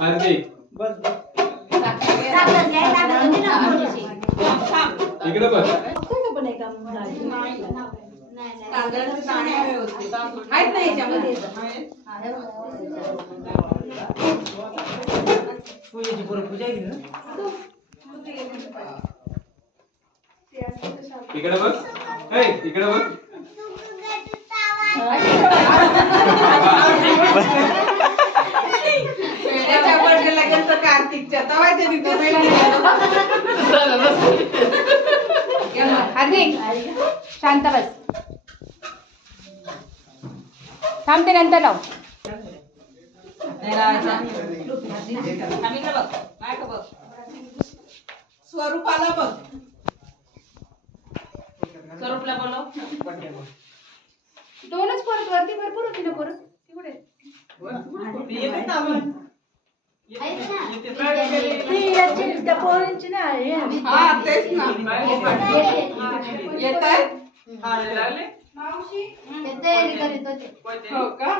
हार्दिक इकडे बघ. इकडे बघ. इकडे बघ. कार्तिकच्या हार्दिक शांत बस. थांबते नंतर लाव. स्वरूपाला बघ. स्वरूपला बोलव. दोनच परत वरती भरपूर होती ना परत तिकडे. हा तेच ना. येत आहे. तयारी करीत होते. हो का.